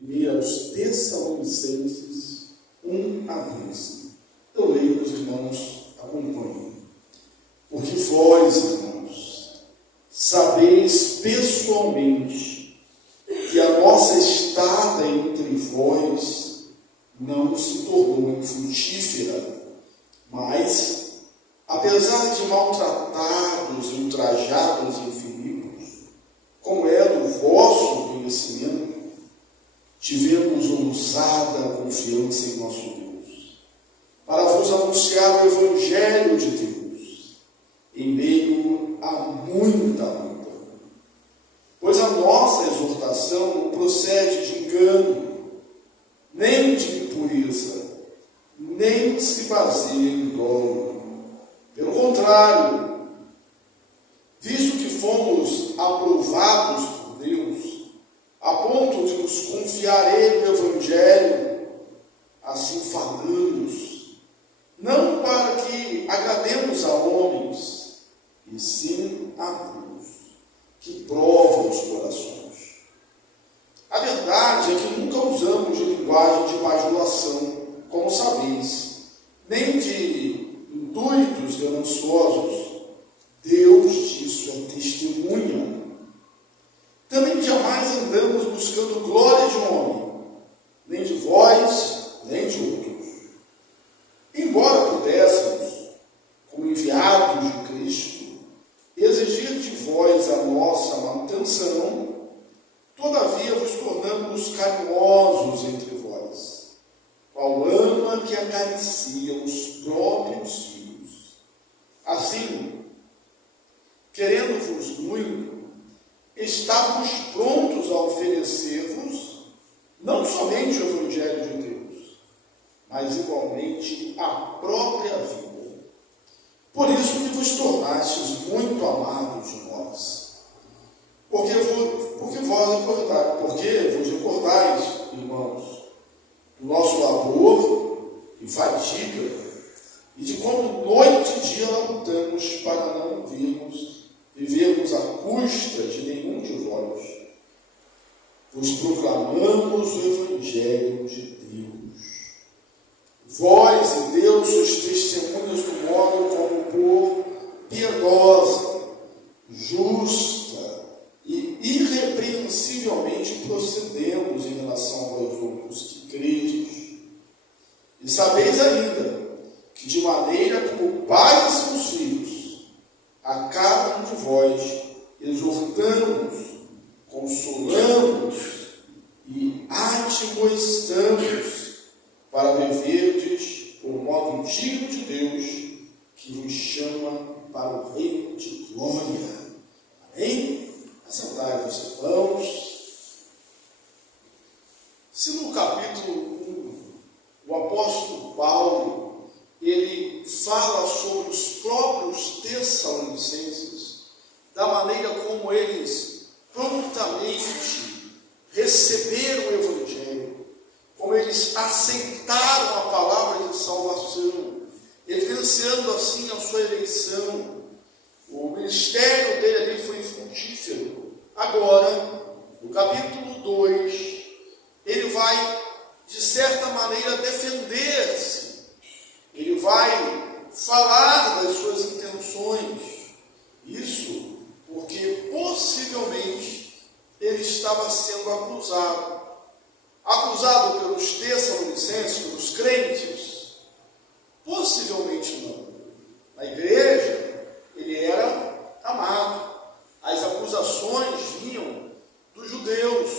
e aos Tessalonicenses 1:12. Eu leio, meus irmãos, acompanhem. Porque vós, irmãos, sabeis pessoalmente que a nossa estada entre vós não se tornou infrutífera, mas, apesar de maltratados e ultrajados em Filipos, como é do vosso conhecimento, tivemos ousada confiança em nosso Deus, para vos anunciar o Evangelho de Deus, em meio a muita luta. Pois a nossa exortação não procede de engano, nem de impureza, nem se baseia em dolo. Pelo contrário, visto que fomos aprovados por Deus, a ponto de nos confiar Ele no Evangelho, assim falamos, não para que agrademos a homens, e sim a Deus, que prova os corações. A verdade é que nunca usamos de linguagem de bajulação, como sabeis, nem de intuitos gananciosos. Deus disso é testemunha. Também jamais andamos buscando glória de homem, nem de vós, nem de outros. Embora pudéssemos, como enviados de Cristo, exigir de vós a nossa manutenção, todavia vos tornamos carinhosos entre vós, qual ama que acaricia os próprios filhos. Assim, querendo-vos muito, estávamos prontos a oferecer-vos não somente o Evangelho de Deus, mas igualmente a própria vida. Por isso que vos tornastes muito amados de nós. Porque vos recordais, irmãos, do nosso labor e fadiga, e de como noite e dia lutamos para não vivermos à custa de nenhum de vós. Vos proclamamos o Evangelho de Deus. Vós e Deus sois testemunhas do modo como por piedosa, justa e irrepreensivelmente procedemos em relação aos outros que credes. E sabeis ainda que de maneira como pais e seus filhos, a cada um de vós exortamos, consolamos e admoestamos para viverdes por modo digno de Deus, que vos chama para o reino de glória. Amém? Assentai-vos, irmãos. Se no capítulo 1, o apóstolo Paulo, ele fala sobre os próprios Tessalonicenses, da maneira como eles prontamente receberam o Evangelho, como eles aceitaram a palavra de salvação, evidenciando assim a sua eleição. O ministério dele ali foi frutífero. Agora, no capítulo 2, ele vai, de certa maneira, defender-se. Ele vai falar das suas intenções. Isso porque, possivelmente, ele estava sendo acusado. Acusado pelos Tessalonicenses, pelos crentes? Possivelmente não. Na igreja, ele era amado. As acusações vinham dos judeus,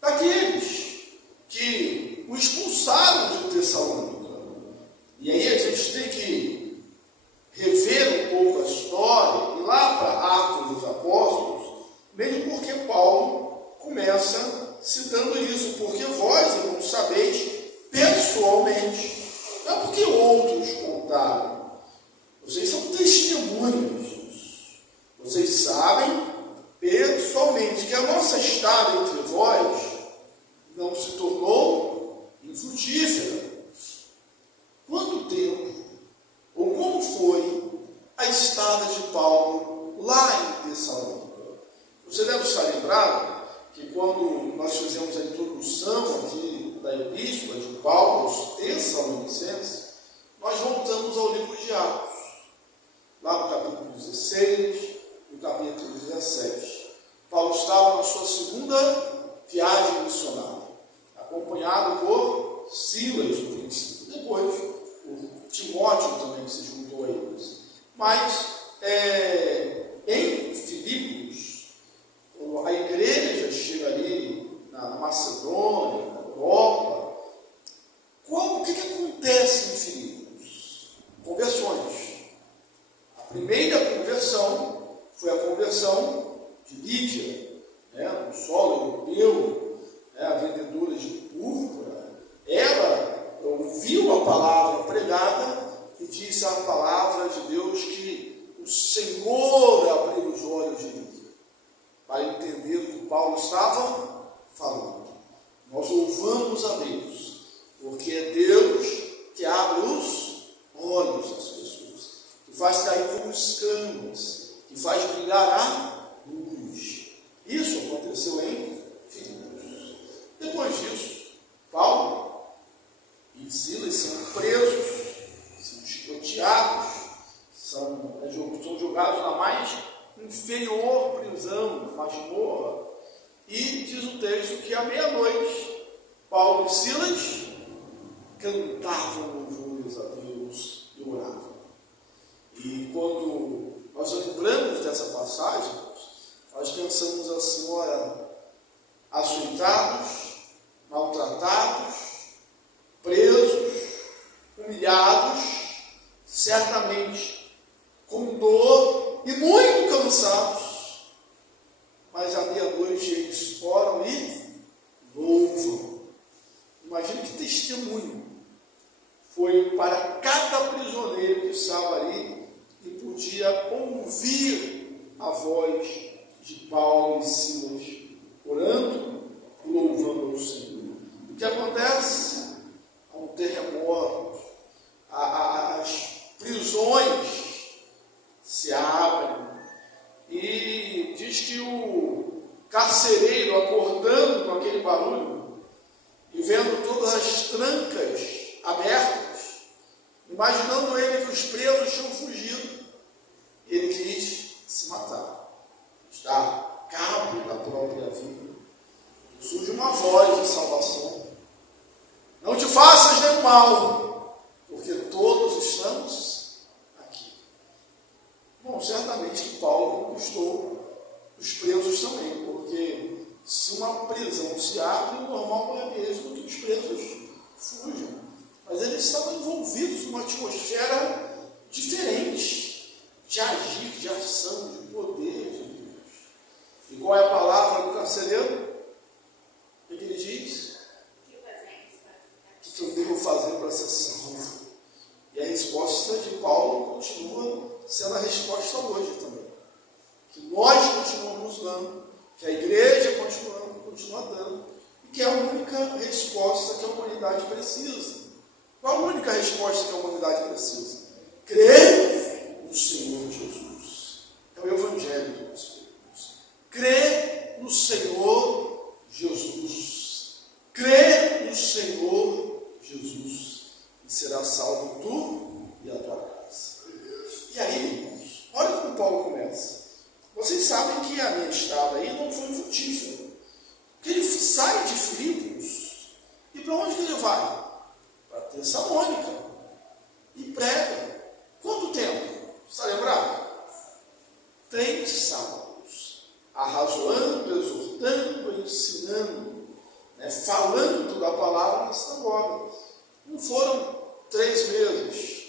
daqueles que o expulsaram de Tessalônica. E aí a gente tem que rever um pouco a história, e lá para Atos dos Apóstolos, mesmo porque Paulo começa citando isso, porque vós, irmãos, sabeis pessoalmente, não é porque outros contaram, vocês são testemunhas disso. Vocês sabem pessoalmente que a nossa estada entre vós não se tornou infrutífera. Quanto tempo, ou como foi a estada de Paulo lá em Tessalônica? Você deve estar lembrado que quando nós fizemos a introdução 16 e o capítulo 17. Paulo estava na sua segunda viagem missionária, acompanhado por Silas, no princípio, depois o Timóteo também que se juntou a eles. Mas em Filipos, a igreja chega ali na Macedônia, na Europa. O que acontece em Filipos? Conversões. A primeira conversão foi a conversão de Lídia, um solo europeu, a vendedora de púrpura. Ela ouviu a palavra pregada e disse a palavra de Deus que o Senhor abriu os olhos de Lídia para entender o que Paulo estava falando. Nós louvamos a Deus, porque é Deus que abre os olhos das pessoas, que faz cair como escamas, que faz brilhar a luz. Isso aconteceu em Filipos. Depois disso, Paulo e Silas são presos, são chicoteados, são jogados na mais inferior prisão, na masmorra. E diz o texto que à meia-noite, Paulo e Silas cantavam louvores a Deus e oravam. E quando nós lembramos dessa passagem, nós pensamos assim: olha, açoitados, maltratados, presos, humilhados, certamente com dor e muito cansados, mas à meia-noite eles oram e louvam. Imagine que testemunho foi para cada prisioneiro que estava ali e podia ouvir a voz de Paulo e Silas orando e louvando ao Senhor. O que acontece? Há um terremoto, as prisões se abrem, e diz que o carcereiro, acordando com aquele barulho e vendo todas as trancas abertas, imaginando ele que os presos tinham fugido, ele quis se matar, dar cabo da própria vida. Surge uma voz de salvação: não te faças nenhum mal, porque todos estamos aqui. Bom, certamente que Paulo conquistou os presos também, porque se uma prisão se abre, o normal não é mesmo que os presos fujam. Mas eles estavam envolvidos numa atmosfera diferente de agir, de ação, de poder de Deus. E qual é a palavra do carcereiro? O que ele diz? O que eu devo fazer para ser salvo? E a resposta de Paulo continua sendo a resposta hoje também. Que nós continuamos dando, que a igreja continua dando, e que é a única resposta que a humanidade precisa. Qual a única resposta que a humanidade precisa? Crer no Senhor Jesus. É o Evangelho que nós queremos. Crer no Senhor Jesus. Crer no Senhor Jesus. E será salvo tu e a tua casa. E aí, irmãos, olha como Paulo começa. Vocês sabem que a minha estada aí não foi frutífera. Porque ele sai de Filipos, e para onde que ele vai? Para Tessalônica. E prega. Quanto tempo? Está lembrado? 3 sábados. Arrazoando, exortando, ensinando, falando da palavra na sinagoga. Não foram 3 meses.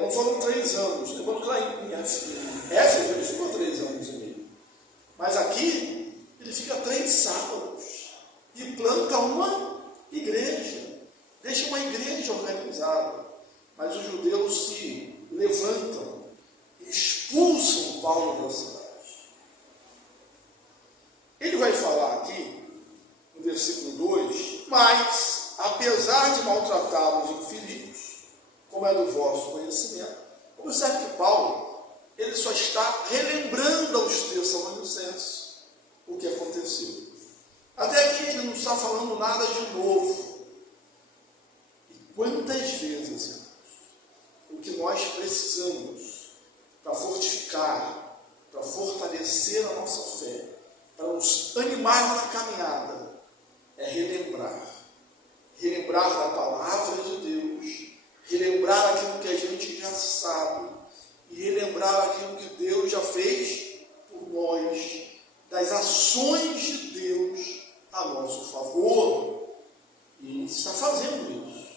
Não foram 3 anos. Lembrando que lá em Éfeso ele ficou 3 anos e meio. Mas aqui ele fica 3 sábados e planta uma igreja. Deixa uma igreja organizada. Mas os judeus se levantam e expulsam Paulo da cidade. Ele vai falar aqui, no versículo 2, mas, apesar de maltratados em Filipos, como é do vosso conhecimento, observe que Paulo, ele só está relembrando aos Tessalonicenses o que aconteceu. Até aqui ele não está falando nada de novo. E quantas vezes, irmãos, o que nós precisamos para fortificar, para fortalecer a nossa fé, para nos animar na caminhada, é relembrar. Relembrar da palavra de Deus, relembrar aquilo que a gente já sabe e relembrar aquilo que Deus já fez por nós, das ações de Deus a nosso favor. E está fazendo isso.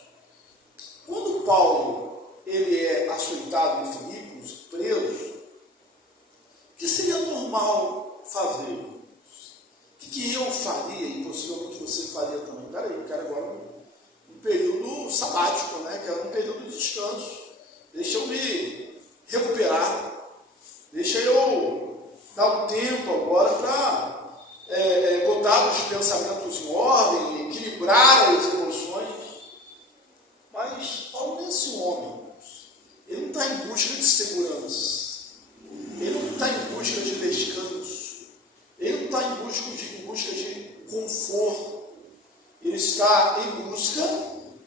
Quando Paulo ele é açoitado em Filipos, preso, o que seria normal fazer? O que eu faria, e possivelmente você faria também? Peraí, eu quero agora um período sabático, né? Quero um período de descanso. Deixa eu me recuperar. Deixa eu dar um tempo agora para botar os pensamentos em ordem, equilibrar as emoções. Mas Paulo não é esse homem. Ele não está em busca de segurança. Ele não está em busca de descanso. Ele não está em busca de conforto. Ele está em busca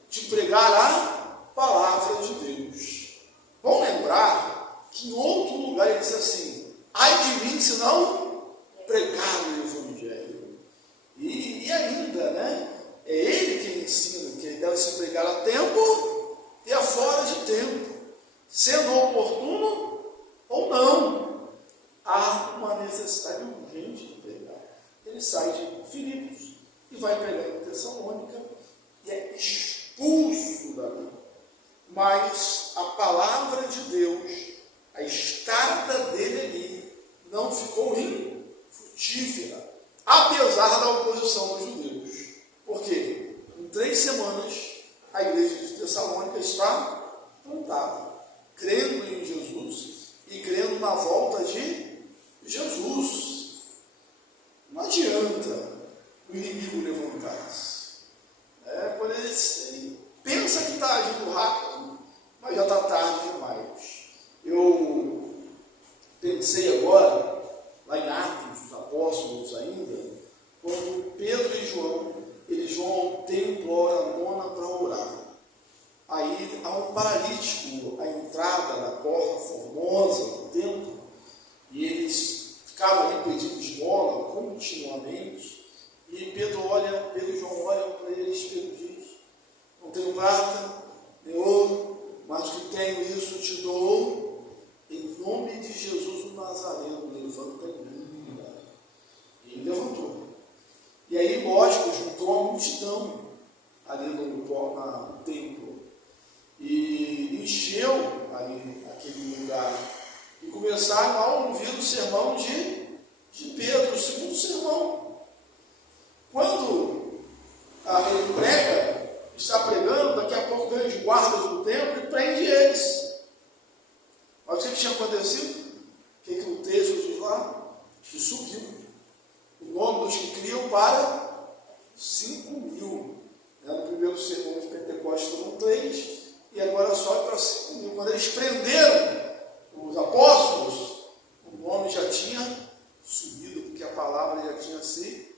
de pregar a palavra de Deus. Bom lembrar que em outro lugar ele diz assim: ai de mim se não pregar o Evangelho. E ainda, né? É ele que ensina que ele deve se pregar a tempo e a fora de tempo, sendo oportuno ou não. Há uma necessidade urgente de pregar. Ele sai de Filipos e vai pregar em Tessalônica e é expulso dali. Mas a palavra de Deus, a estada dele ali, não ficou infrutífera, apesar da oposição dos judeus. Por quê? Em 3 semanas, a igreja de Tessalônica está plantada, crendo em Jesus e crendo na volta de Jesus. Não adianta o inimigo levantar-se. Quando ele pensa que está agindo rápido, mas já está tarde demais. Eu pensei agora, lá em Atos dos Apóstolos ainda, quando Pedro e João, eles vão ao templo, a hora nona, para orar. Aí há um paralítico à entrada da porta formosa do templo, e eles ficavam ali pedindo esmola continuamente, e Pedro e João olham para eles, Pedro diz: não tenho prata, nem ouro, mas o que tenho, isso te dou, em nome de Jesus o Nazareno, levanta e anda. E ele levantou. E aí, lógico, juntou a multidão ali no templo e encheu ali aquele lugar. E começaram a ouvir o sermão de Pedro, o segundo sermão. Quando ele prega, está pregando, daqui a pouco vem os guardas do templo e prende eles. Mas o que tinha acontecido? O que o texto diz lá? Que subiu o nome dos que criam para 5.000. No primeiro sermão de Pentecostes foram 3, e agora sobe para 5.000. Quando eles prenderam os apóstolos, o nome já tinha subido, porque a palavra já tinha se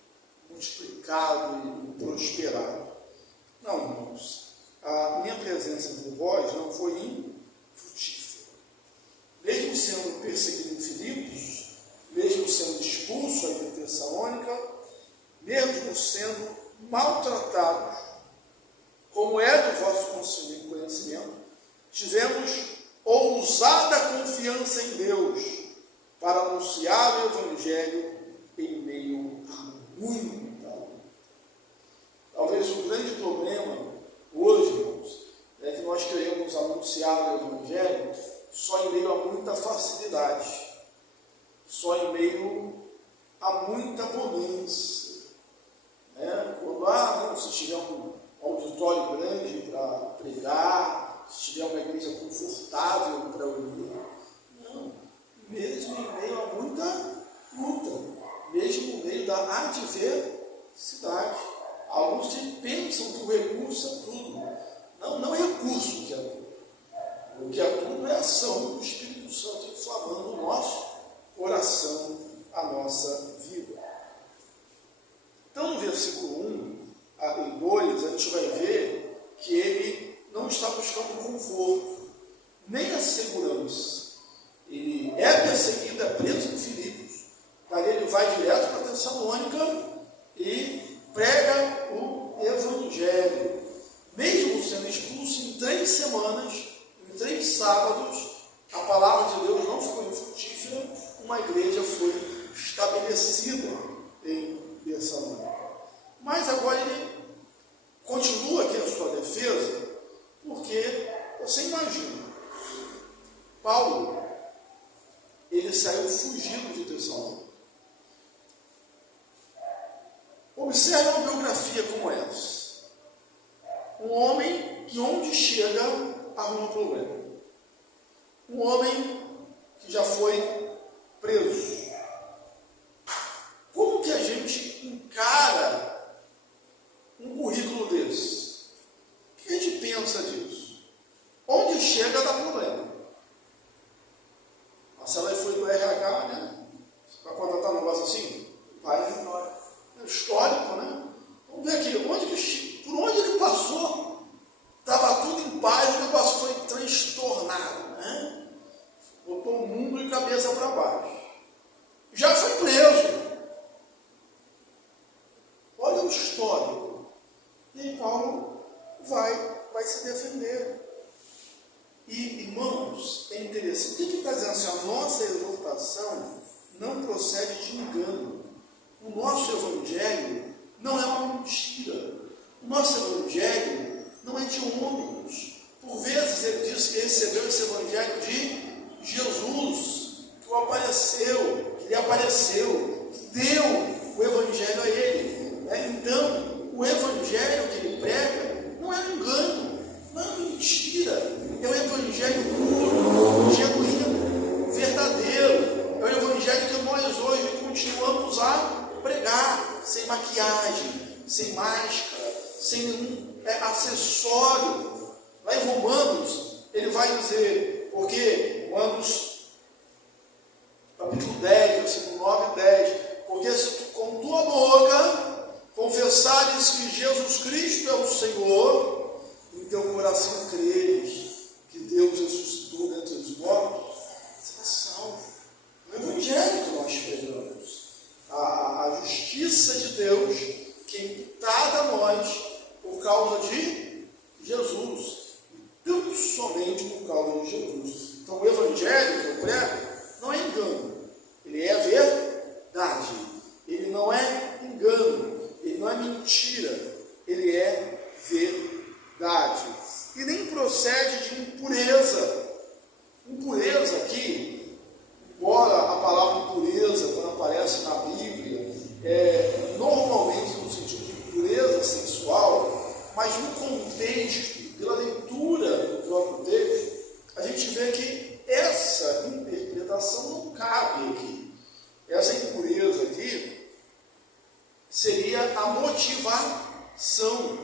multiplicado e prosperado. Não, irmãos, a minha presença entre vós não foi infrutífera. Mesmo sendo perseguido em Filipos, mesmo sendo expulso aí de Tessalônica, mesmo sendo maltratados, como é do vosso conhecimento, tivemos ousada confiança em Deus para anunciar o Evangelho em meio a muita. Talvez o grande problema hoje, irmãos, é que nós queremos anunciar o Evangelho só em meio a muita facilidade, só em meio a muita bonança. Quando, se tiver um auditório grande para pregar, se tiver uma igreja confortável para ouvir, não, mesmo em meio a muita luta, mesmo no meio da adversidade. Alguns pensam que o recurso é tudo. Não é recurso que é tudo. O que é tudo é a ação do Espírito Santo inflamando o nosso coração, a nossa vida. Então, no versículo 1 e 2, a gente vai ver que ele não está buscando conforto, nem a segurança. ele é perseguido, é preso em Filipos. Daí ele vai direto para Tessalônica e prega o Evangelho. Mesmo sendo expulso em 3 semanas, em 3 sábados, a palavra de Deus não ficou infrutífera, uma igreja foi estabelecida em Tessalônica. Mas agora ele continua aqui a sua defesa, porque você imagina, Paulo, ele saiu fugido de Tessalônica. Observe uma biografia como essa. Um homem que onde chega arruma problema. Um homem que já foi preso. Como que a gente encara um currículo desse? O que a gente pensa disso? Onde chega dá problema. Marcelo foi do RH, né? Para contratar um negócio assim? Vai histórico, né? Vamos ver aqui, por onde ele passou, estava tudo em paz, o negócio foi transtornado, né? Botou o mundo de cabeça para baixo. Já foi preso. Olha o histórico. E aí Paulo vai se defender. E, irmãos, é interessante. Tem que está dizendo assim, a nossa exortação não procede de engano. O nosso evangelho não é uma mentira. O nosso evangelho não é de homens. Por vezes ele diz que recebeu esse evangelho de Jesus, que ele apareceu, que deu o evangelho a ele. Então, o evangelho que ele prega não é um engano, não é mentira. É o evangelho puro, genuíno, verdadeiro. É o evangelho que nós hoje continuamos a pregar, sem maquiagem, sem máscara, sem nenhum acessório. Lá em Romanos, ele vai dizer, porque Romanos, capítulo 10, versículo 9 e 10, porque se tu com tua boca confessares que Jesus Cristo é o Senhor, em teu coração creres que Deus ressuscitou dentre os mortos, você é salvo. É o evangelho que nós pregamos. A justiça de Deus que é imputada a nós por causa de Jesus, e tão somente por causa de Jesus. Então o evangelho que eu prego não é engano, ele é verdade, ele não é engano, ele não é mentira, ele é verdade, e nem procede de impureza. Impureza aqui, embora a palavra impureza, quando aparece na Bíblia, normalmente no sentido de impureza sexual, mas no contexto, pela leitura do próprio texto, a gente vê que essa interpretação não cabe aqui. Essa impureza aqui seria a motivação,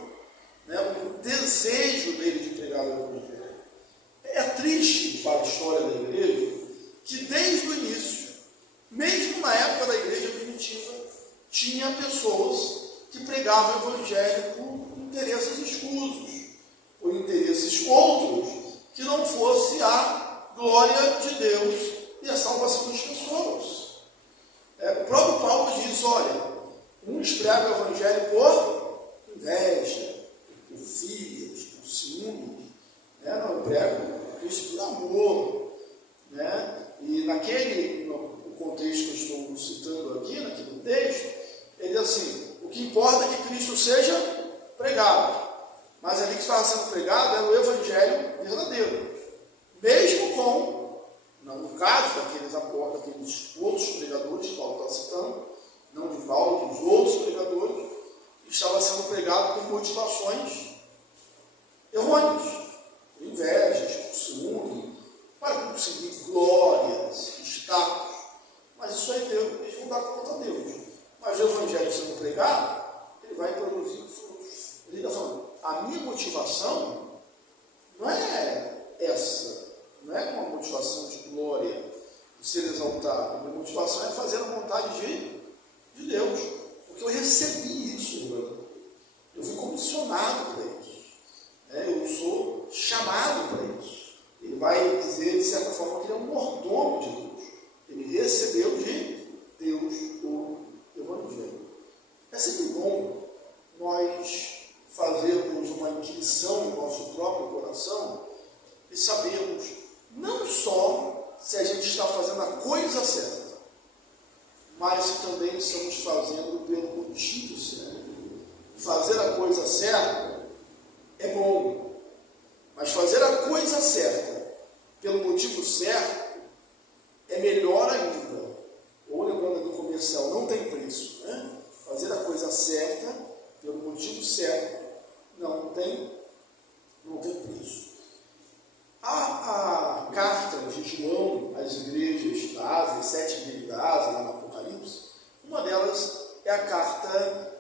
né, o desejo dele de pregar o evangelho. É triste para a história da igreja que desde o início, mesmo na época da igreja primitiva, tinha pessoas que pregavam o evangelho por interesses escusos, por interesses outros, que não fosse a glória de Deus e a salvação das pessoas. O próprio Paulo diz, olha, uns pregam o evangelho por inveja, por filhos, por ciúmes, né? Não, eu prego Cristo por amor, né? E no contexto que eu estou citando aqui, naquele texto, ele diz assim, o que importa é que Cristo seja pregado, mas ali que estava sendo pregado era o evangelho verdadeiro, mesmo com, no caso daqueles outros pregadores que Paulo está citando, não de Paulo, dos outros pregadores, estava sendo pregado por motivações errôneas, por invejas, por ciúme, para conseguir glórias, status. Mas isso aí Deus, eles vão dar conta a Deus. Mas o evangelho sendo pregado, ele vai produzir frutos. Ele está falando, a minha motivação não é essa, não é uma motivação de glória, de ser exaltado. A minha motivação é fazer a vontade de Deus, porque eu recebi isso, eu fui comissionado para isso, eu sou chamado para isso. Ele vai dizer, de certa forma, que ele é um mordomo nós fazermos uma inquisição no nosso próprio coração e sabermos não só se a gente está fazendo a coisa certa, mas se também estamos fazendo pelo motivo certo. Fazer a coisa certa é bom, mas fazer a coisa certa pelo motivo certo é melhor ainda. Ou lembrando do comercial, não tem preço, né? Fazer a coisa certa pelo motivo certo não tem preço. A carta de João às igrejas da Ásia, 7 igrejas da Ásia, lá no Apocalipse, uma delas é a carta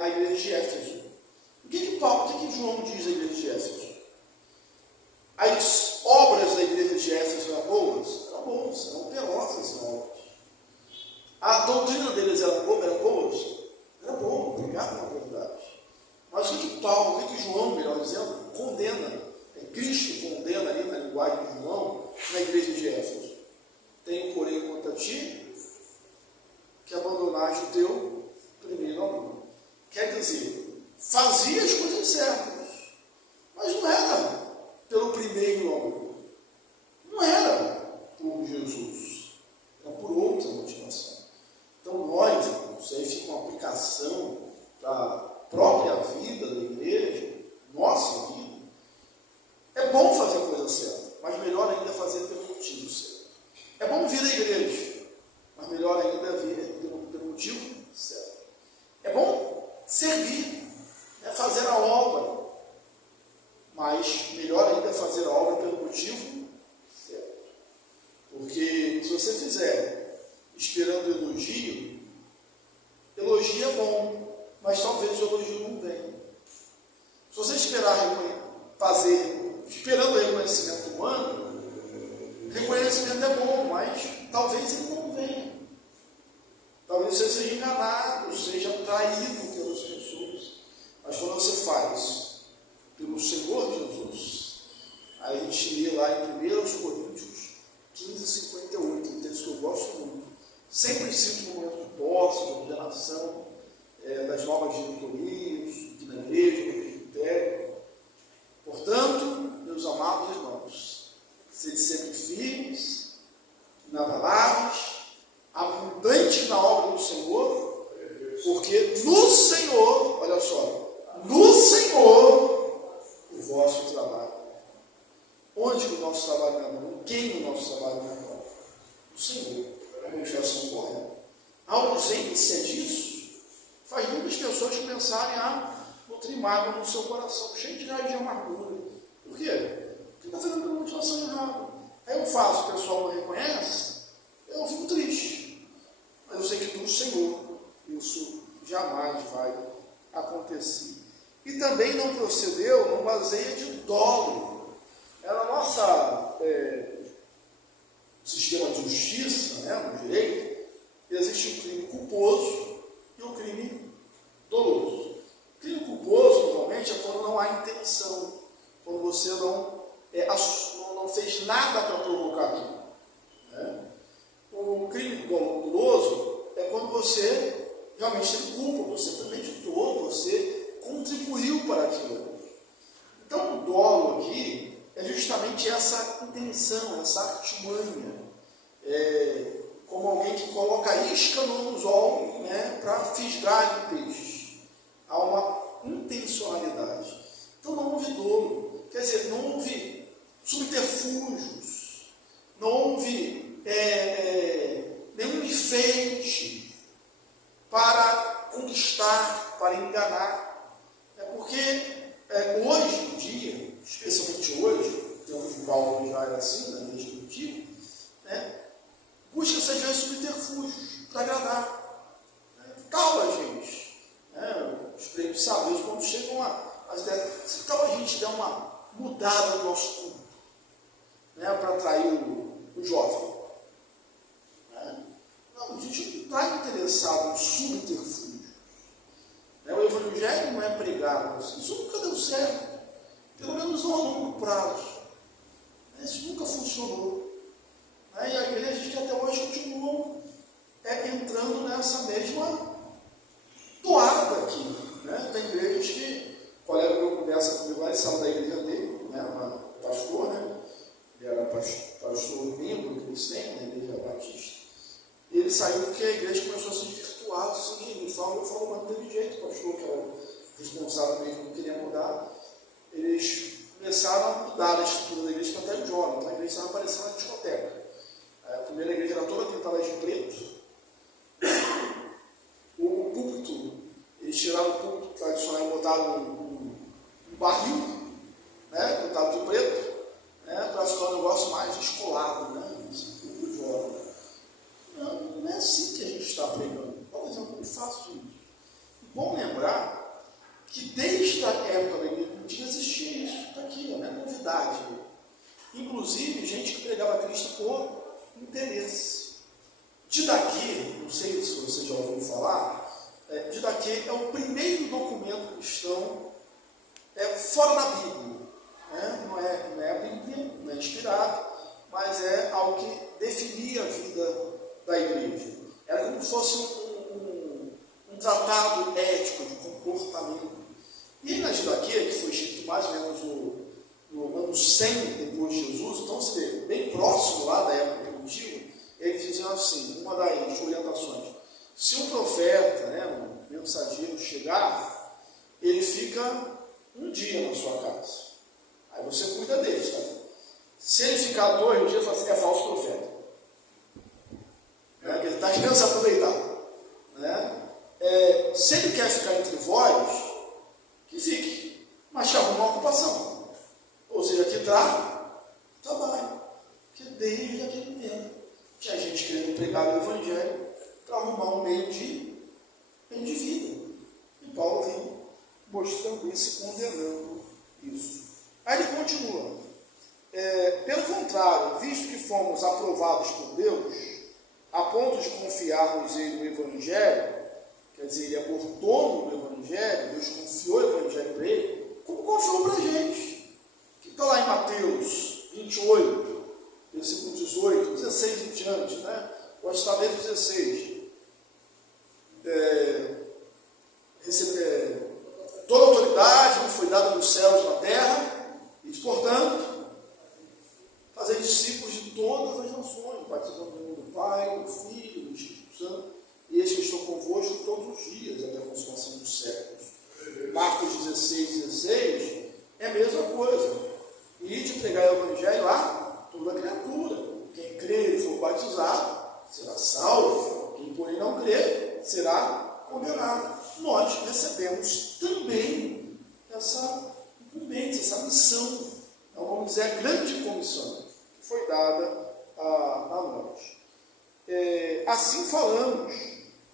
à igreja de Éfeso. O que João diz à igreja de Éfeso? As obras da igreja de Éfeso eram boas? Eram boas, eram perosas obras. A doutrina deles era boa? Era boa, obrigado na verdade. Mas o que João, melhor dizendo, condena? Cristo condena ali na linguagem de João, na igreja de Éfeso. Tenho, porém, contra ti, que abandonaste o teu primeiro amor. Quer dizer, fazia as coisas certas, mas não era pelo primeiro amor. Não era por Jesus, era por outra motivação. Então nós, isso aí fica uma aplicação para a própria vida da igreja, nossa vida. É bom fazer a coisa certa, mas melhor ainda fazer pelo motivo certo. É bom vir à igreja, mas melhor ainda vir pelo motivo certo. É bom servir, fazer a obra, mas melhor ainda fazer a obra pelo motivo certo. Porque se você fizer esperando elogio é bom, mas talvez o elogio não venha. Se você esperar esperando reconhecimento humano, reconhecimento é bom, mas talvez ele não venha. Talvez você seja enganado, seja traído pelas pessoas. Mas quando você faz pelo Senhor Jesus, aí a gente lê lá em 1 Coríntios 15:58, um texto que eu gosto muito. Sempre sinto no momento de posse, de ordenação, das novas diretorias, aqui na igreja, no presbitério. Portanto, meus amados irmãos, sede sempre firmes, inabaláveis, abundantes na obra do Senhor, porque no Senhor, olha só, no Senhor, o vosso trabalho. Onde que o nosso trabalho não é bom? Quem o nosso trabalho não é bom? O Senhor, a motivação correta. A ausência disso faz muitas pessoas começarem a nutrir mágoa no seu coração, cheio de raiva de amargura. Por quê? Porque está fazendo uma motivação errada. Aí eu faço, o pessoal não reconhece, eu fico triste. Mas eu sei que do Senhor isso jamais vai acontecer. E também não procedeu, não baseia de dolo. Na nossa sistema de justiça, no direito, existe o crime culposo e o crime doloso. O crime culposo, normalmente, é quando não há intenção, quando você não fez nada para provocar aquilo. O crime doloso é quando você realmente teve culpa, você premeditou, você contribuiu para aquilo. Então, o dolo aqui é justamente essa intenção, essa artimanha, como alguém que coloca a isca no anzol, para fisgar o peixe. Há uma intencionalidade. Então não houve dolo, quer dizer, não houve subterfúgios, não houve nenhum enfeite para conquistar, para enganar. Porque hoje em dia, especialmente hoje, temos um Paulo já era assim, na igreja antiga, busca-se às vezes subterfúgios para agradar. Calma, gente. Os prêmios sábios, quando chegam às ideias, se tal a gente der uma mudada no nosso culto, para atrair o jovem. Não, a gente não está interessado no subterfúgio. O evangelho não é pregado, isso nunca deu certo, pelo menos não a longo prazo. Isso nunca funcionou. E a igreja que até hoje continua entrando nessa mesma toada aqui. Tem tradição da igreja dele, né, pastor, né? Ele era pastor membro que eles têm, na igreja batista. E ele saiu porque a igreja começou a se desvirtuar, assim, ele falou, mas não teve jeito, o pastor, que era responsável mesmo, não queria mudar. Eles começaram a mudar a estrutura da igreja para até jovem, então a igreja estava parecendo uma discoteca. A primeira igreja era toda pintada de preto. O púlpito, eles tiraram o púlpito tradicional e botaram um barril, né, pintado de preto, né, para ficar um negócio mais descolado, né, assim, jovem. Não é assim que a gente está pregando. Por exemplo, eu faço isso. Bom lembrar que desde a época da igreja antiga existia isso, está aqui, não é novidade. Inclusive, gente que pregava Cristo por interesse. Didaquê, não sei se você já ouviu falar, Didaquê é o primeiro documento cristão fora da Bíblia. Né? Não é a Bíblia, não é inspirado, mas é algo que definia a vida da igreja. Era como se fosse um tratado ético de comportamento. E na Didaquê, que foi escrito mais ou menos no ano 100 depois de Jesus, então se vê bem próximo lá da época primitiva, eles diziam assim, uma das orientações: se um profeta, né, um mensageiro chegar, ele fica um dia na sua casa. Aí você cuida dele, sabe? Se ele ficar 2 dias, fala assim, é falso profeta. Ele está querendo se aproveitar. Né? Se ele quer ficar entre vós, que fique, mas te arruma uma ocupação. Ou seja, que trabalho. Porque desde aquele tempo tinha gente querendo pregar o Evangelho para arrumar um meio de vida. E Paulo vem mostrando isso e condenando isso. Aí ele continua. Pelo contrário, visto que fomos aprovados por Deus, a ponto de confiarmos ele no Evangelho, quer dizer, ele é mordomo do Evangelho, Deus confiou o Evangelho para ele, como confiou para a gente. Que está lá em Mateus 28, versículo 18, 16 em diante, né? Pode estar lendo 16. Toda autoridade me foi dada nos céus e na terra, e, portanto, fazer discípulos de todas as nações, batizando no nome do Pai, do Filho, do Espírito Santo, e eis que estou convosco todos os dias, até a consumação dos séculos. Marcos 16 é a mesma coisa. E de pregar o Evangelho a toda criatura. Quem crer e for batizado será salvo. Quem, porém, não crer será condenado. Nós recebemos também essa incumbência, essa missão. Então, vamos dizer, a grande comissão que foi dada a nós. Assim falamos,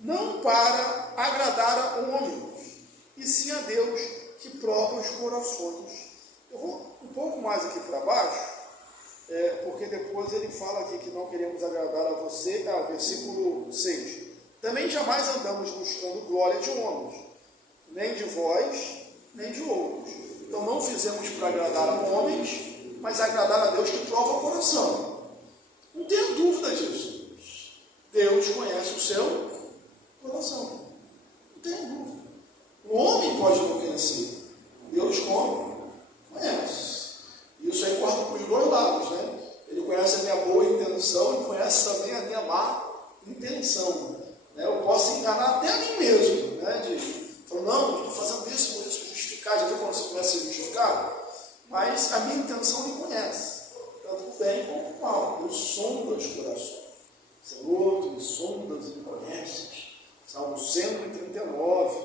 não para agradar a homens, e sim a Deus que prova os corações. Eu vou um pouco mais aqui para baixo, porque depois ele fala aqui que não queremos agradar a você, versículo 6. Também jamais andamos buscando glória de homens, nem de vós, nem de outros. Então não fizemos para agradar a homens, mas agradar a Deus que prova o coração. Não tenha dúvida disso. Deus conhece o seu coração. Não tenha dúvida. O homem pode não conhecer. Deus conhece. Isso aí corta para os dois lados, né? Ele conhece a minha boa intenção e conhece também a minha má intenção. Né? Eu posso enganar até a mim mesmo, né? Falar, não, estou fazendo isso, por isso justificar. Já viu quando você começa a se justificar? Mas a minha intenção ele conhece. Tanto o bem como o mal. Deus sonda os corações. Senhor, tu me sondas e me conheces. Salmo 139.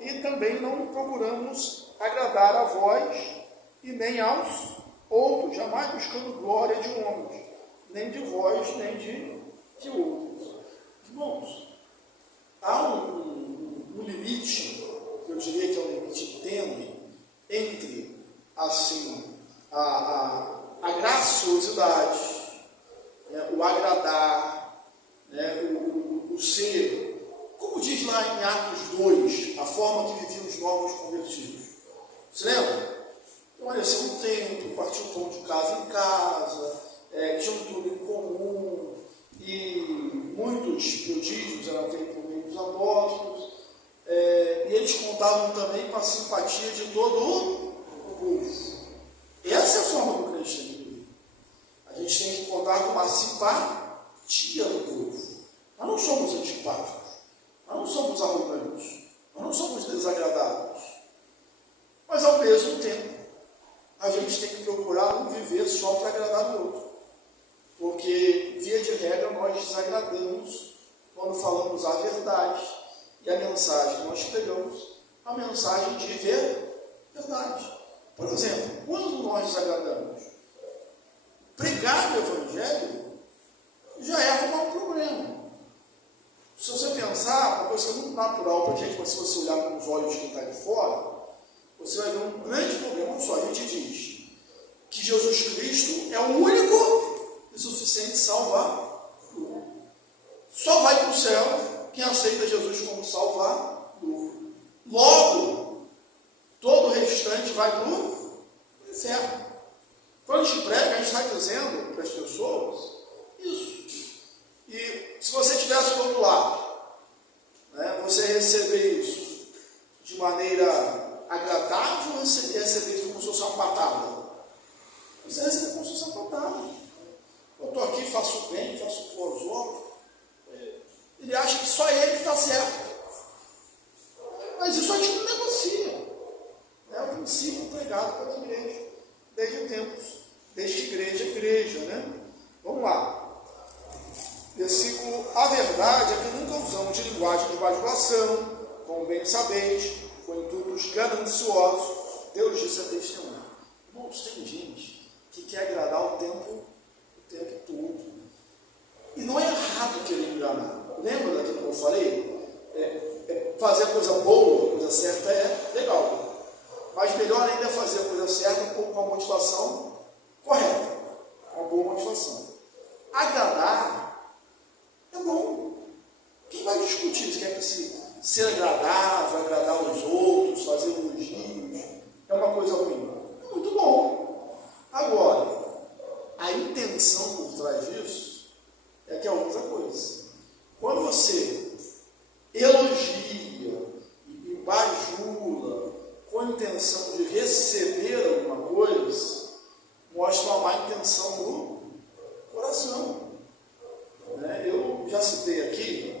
E também não procuramos agradar a vós e nem aos outros, jamais buscando glória de homens, nem de vós, nem de outros. Irmãos, há um limite, eu diria que é um limite tênue, entre assim, a graciosidade, né, o agradar, né, o ser, como diz lá em Atos 2, a forma que viviam os novos convertidos. Você lembra? Permaneceu um tempo, partiu pão de casa em casa, tinham tudo em comum, e muitos prodígios eram feitos por meio dos apóstolos, e eles contavam também com a simpatia de todo o povo. Essa é a forma que o crente tem que viver. A gente tem que contar com uma simpatia do povo. Nós não somos antipáticos, nós não somos arrogantes, nós não somos desagradáveis. Mas ao mesmo tempo, a gente tem que procurar não viver só para agradar o outro. Porque, via de regra, nós desagradamos quando falamos a verdade. E a mensagem que nós pregamos, a mensagem de verdade. Por exemplo, quando nós desagradamos, pregar o Evangelho já é arrumar um problema. Se você pensar, uma coisa muito natural para a gente, mas se você olhar com os olhos de quem está de fora, você vai ver um grande problema. Só a gente diz que Jesus Cristo é o único e suficiente Salvador. Só vai para o céu quem aceita Jesus como Salvador. Logo, todo o restante vai para o inferno. Quando a gente prega, a gente está dizendo para as pessoas isso. E se você estivesse do outro lado, né, você receber isso de maneira agradável ou receber isso como se fosse uma patada? Você recebe como se fosse uma patada. Eu estou aqui, faço bem, faço por os outros. Ele acha que só ele está certo. Mas isso a gente não negocia. É o princípio pregado pela igreja, desde tempos, desde igreja a igreja, né? Vamos lá. Versículo: a verdade é que nunca usamos de linguagem de bajulação, como bem sabeis, com intuitos gananciosos. Deus disse a testemunha. Irmãos, tem gente que quer agradar o tempo todo. E não é errado querer enganar. Lembra daquilo que eu falei? Fazer a coisa boa, a coisa certa é legal. Mas melhor ainda é fazer a coisa certa com a motivação correta. Uma boa motivação. Agradar é bom. Quem vai discutir isso? Quer que ser agradável, agradar os outros, fazer elogios, é uma coisa ruim? É muito bom. Agora, a intenção por trás disso é que é outra coisa. Quando você elogia e bajula com a intenção de receber alguma coisa, mostra uma má intenção no coração. Eu já citei aqui,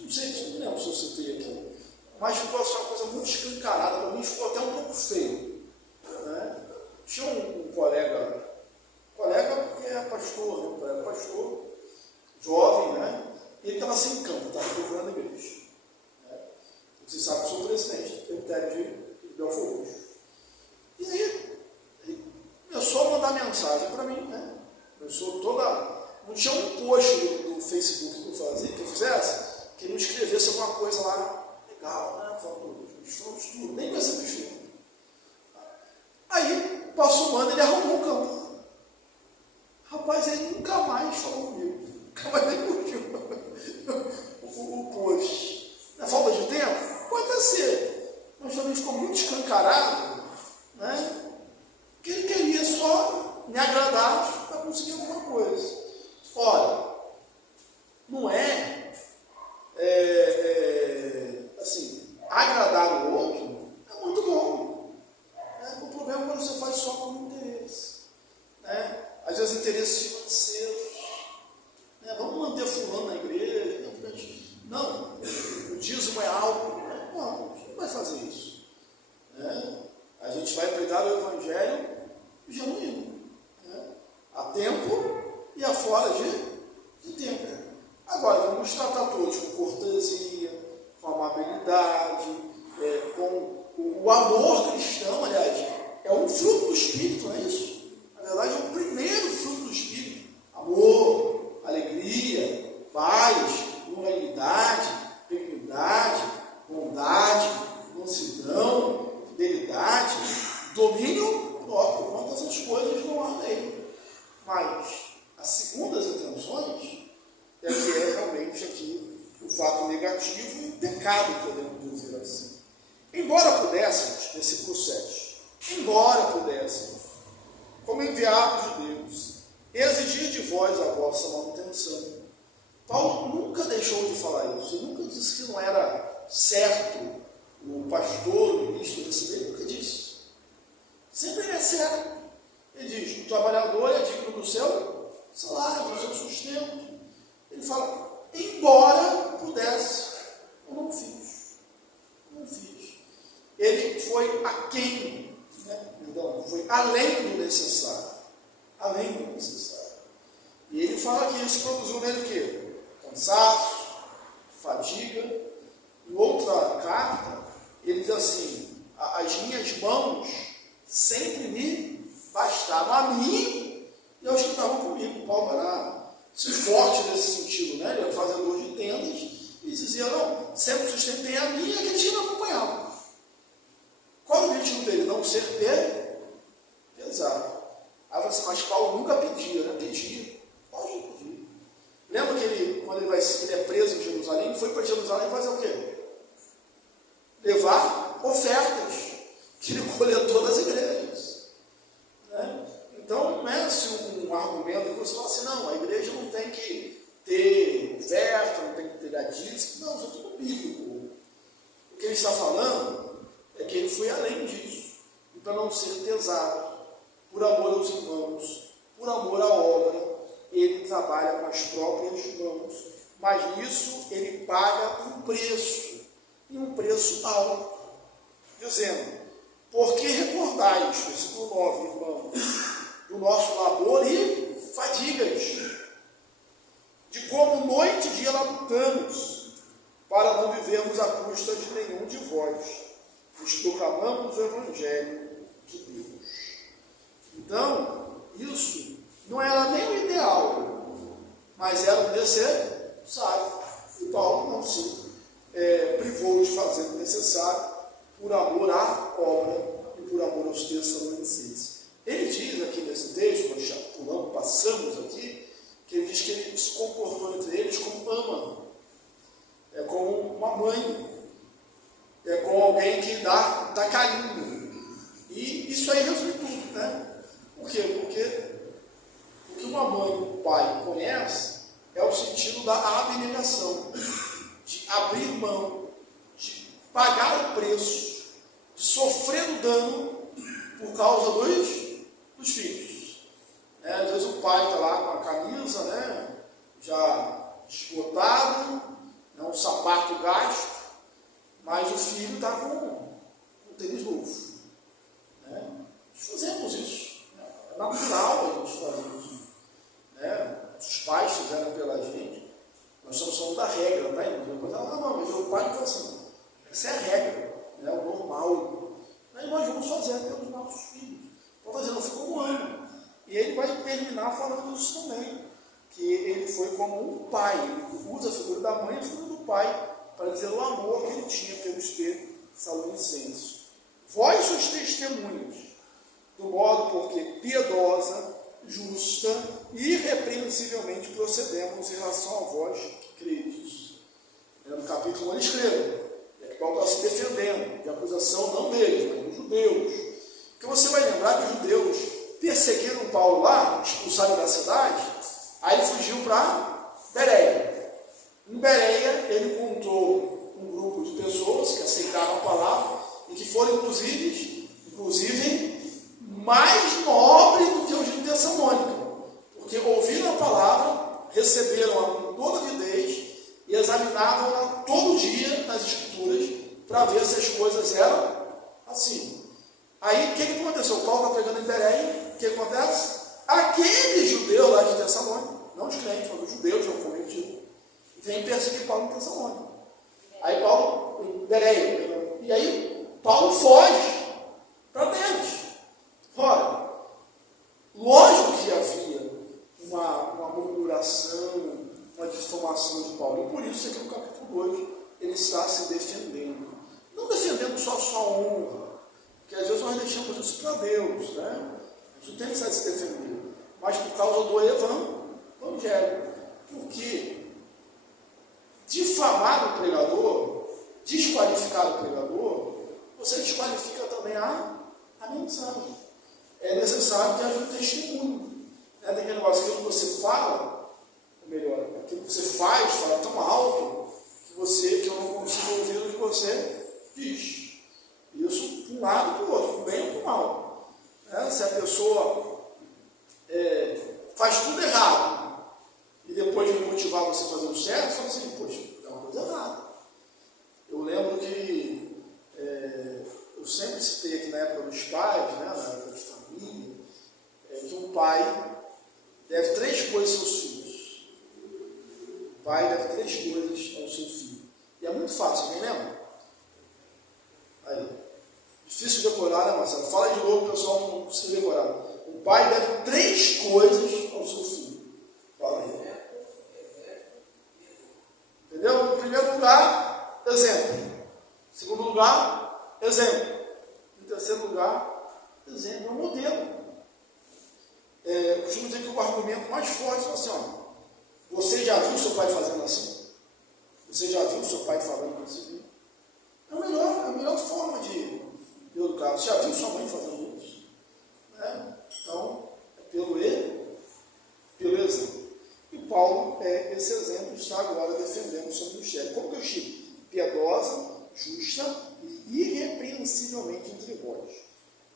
não sei, não lembro se eu citei aqui, mas ficou uma coisa muito escancarada, para mim ficou até um pouco feio. Tinha um colega porque é pastor, pastor, jovem, né? E ele estava sem campo, estava procurando a igreja. Vocês sabem que eu sou presidente do presbitério de Belfort Roxo. E aí, ele começou a mandar mensagem para mim, né? Começou toda. Não tinha um post do Facebook que eu fizesse, que ele não escrevesse alguma coisa lá legal, né? Falando dos frutos, tudo, nem pensa dos frutos. Aí, passou um ano, ele arrumou um campo. Rapaz, ele nunca mais falou comigo. Nunca mais nem curtiu o post. Na falta de tempo? Pode até ser. Mas também ficou muito escancarado, né? Que ele queria só me agradar para conseguir alguma coisa. Olha, não assim, agradar o outro é muito bom. O problema é quando você faz só com interesse. Às vezes interesses financeiros. Vamos manter fulano na igreja. Não, o dízimo é algo. Não, a gente não vai fazer isso. A gente vai pregar o Evangelho genuíno. A tempo e a fora de tempo. Agora, vamos tratar todos com cortesia, com amabilidade, com o amor cristão, aliás, é um fruto do Espírito, não é isso? Na verdade, é o primeiro fruto do Espírito. Amor, alegria, paz, longanimidade, benignidade, bondade, mansidão, fidelidade, domínio próprio. Quantas essas coisas não há lei. Mas as segundas intenções é que é realmente aqui o fato negativo e o pecado, podemos dizer assim. Embora pudéssemos, versículo 7, embora pudéssemos, como enviados de Deus, exigir de vós a vossa manutenção. Paulo nunca deixou de falar isso, ele nunca disse que não era certo o pastor, o ministro receber, nunca disse. ele foi aquém, foi além do necessário. Além do necessário. E ele fala que isso produziu nele o quê? Cansaço, fadiga. Em outra carta, ele diz assim: as minhas mãos sempre me bastavam, a mim e aos que estavam comigo. Paulo era forte nesse sentido, né? Ele era fazedor de tendas e dizia: não, sempre sustentei a mim e aqueles que não acompanhavam. Qual o objetivo dele? Não ser pesado. Aí você, mas Paulo nunca pedia, né? Pedia. Paulo já pedia. Lembra que ele, quando ele é preso em Jerusalém, foi para Jerusalém fazer o quê? Levar ofertas que ele coletou das igrejas. Né? Então, não é assim um argumento que você fala assim: não, a igreja não tem que ter oferta, não tem que ter dízimo. Não, isso é tudo bíblico. O que ele está falando é que ele foi além disso. E para não ser pesado, por amor aos irmãos, por amor à obra, ele trabalha com as próprias mãos. Mas nisso ele paga um preço, e um preço alto. Dizendo: porque recordais, versículo 9, irmãos, do nosso labor e fadigas, de como noite e dia labutamos, para não vivermos à custa de nenhum de vós, os que proclamamos o Evangelho de Deus. Então, isso não era nem o ideal, mas era o necessário. E Paulo não se privou de fazer o necessário por amor à obra e por amor aos Tessalonicenses. Ele diz aqui nesse texto, nós já passamos aqui, que ele diz que ele se comportou entre eles como ama, como uma mãe, como alguém que dá carinho. E isso aí resume tudo, né? Por quê? Porque o que uma mãe e um pai conhecem é o sentido da abnegação, de abrir mão, de pagar o preço, de sofrer o dano por causa dos filhos. Às vezes o pai está lá com a camisa, né, já esgotado, um sapato gasto, mas o filho está com um tênis novo. Nós fazemos isso. É natural a gente fazer isso. Os pais fizeram pela gente. Nós estamos falando da regra, tá? Não, mas o pai fala assim: essa é a regra, o normal. Aí nós vamos fazer pelos nossos filhos. Vou fazer, não foi como ano. E ele vai terminar falando isso também. Que ele foi como um pai. Ele usa a figura da mãe e a figura do pai para dizer o amor que ele tinha pelos Tessalonicenses. Vós sois testemunhas, do modo porque piedosa, justa e irrepreensivelmente procedemos em relação a vós, credes. No capítulo 1 ele escreve, Paulo está se defendendo de acusação não deles, mas dos judeus. Porque você vai lembrar que os judeus perseguiram Paulo lá, expulsaram da cidade, aí ele fugiu para Bereia. Em Bereia ele encontrou um grupo de pessoas que aceitaram a palavra e que foram inclusive mais nobres do que os de Tessalônica, porque ouviram a palavra, receberam-a com toda avidez e examinavam-na todo dia nas Escrituras para ver se as coisas eram assim. Aí o que aconteceu? Paulo está pregando em Bereia, o que acontece? Aquele judeu lá de Tessalônica, não os crentes, mas os judeus já convertidos, vem perseguir Paulo em Tessalônica. Aí Paulo, em Bereia, e aí Paulo foge para deles. Ora, lógico que havia uma murmuração, uma difamação de Paulo, e por isso aqui no capítulo 2 ele está se defendendo. Não defendendo só a sua honra, porque às vezes nós deixamos isso para Deus, né? A gente tem que estar se defendendo, mas por causa do evangelho. Porque difamar o pregador, desqualificar o pregador, você desqualifica também a mensagem. É necessário que haja um testemunho. Tem aquele negócio, aquilo que você fala, ou melhor, aquilo que você fala tão alto que eu não consigo ouvir o que você diz. Isso para um lado e para o outro, para o bem ou para o mal. Se a pessoa faz tudo errado e depois de motivar você a fazer o certo, você fala assim: poxa, é uma coisa errada. Eu lembro que sempre citei aqui na época dos pais, né, na época de família, que um pai deve 3 coisas aos seus filhos. O pai deve 3 coisas ao seu filho. E é muito fácil, alguém lembra? Aí. Difícil de decorar, né, Marcelo? Fala de novo, o pessoal não consegue decorar. O pai deve 3 coisas ao seu filho. Fala aí. Entendeu? Em primeiro lugar, exemplo. Em segundo lugar, exemplo. Em terceiro lugar, exemplo. É um modelo. Eu costumo dizer que o argumento mais forte é assim, ó. Você já viu seu pai fazendo assim? Você já viu seu pai falando assim? É a melhor forma de educar. Você já viu sua mãe fazendo isso? Então, é pelo exemplo. E Paulo é esse exemplo, está agora defendendo o seu ministério. Como que eu chamo? Piedosa, justa e irrepreensivelmente entre vós.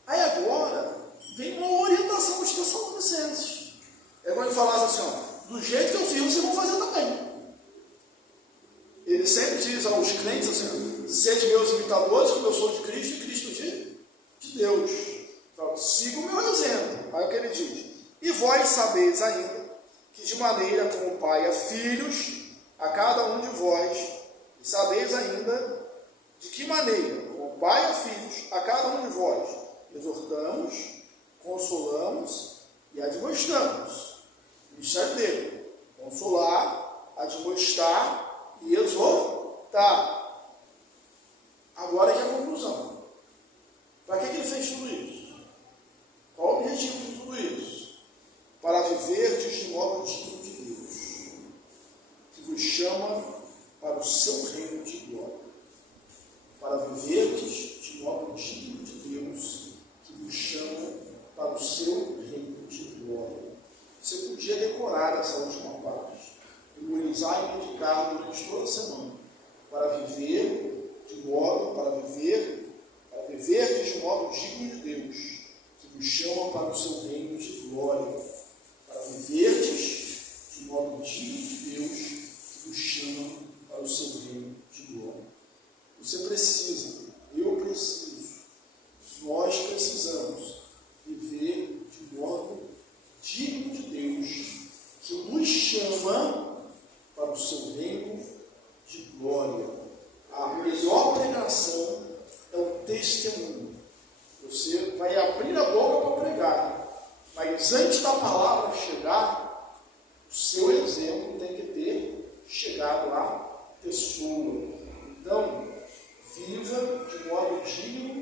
Aí agora vem uma orientação aos Tessalonicenses. É como ele falasse assim, ó, do jeito que eu fiz, vocês vão fazer também. Ele sempre diz aos crentes assim, sede meus imitadores, como eu sou de Cristo e Cristo de Deus. Então, siga o meu exemplo. Aí o que ele diz? E vós sabeis ainda que de maneira como o Pai a filhos, a cada um de vós, e sabeis ainda de que maneira como o Pai a filhos, a cada um de vós, exortamos, consolamos e admoestamos. O ministério dele, consolar, admoestar e exortar. Agora que é a conclusão. Para que ele fez tudo isso? Qual o objetivo de tudo isso? Para viverdes de modo digno de Deus, que vos chama para o seu reino de glória. Para viverdes de modo digno de Deus, que vos chama para o seu reino de glória. Você podia decorar essa última parte, memorizar e meditar durante toda a semana, para viver de modo, para viverdes de modo digno de Deus, que vos chama para o seu reino de glória. Para viverdes de modo digno de Deus, que vos chama para o seu reino de glória. Você precisa, eu preciso, nós precisamos viver de modo digno de Deus, que nos chama para o seu reino de glória. A melhor pregação é o testemunho. Você vai abrir a boca para pregar, mas antes da palavra chegar, o seu exemplo tem que ter chegado à pessoa. Então, viva de modo digno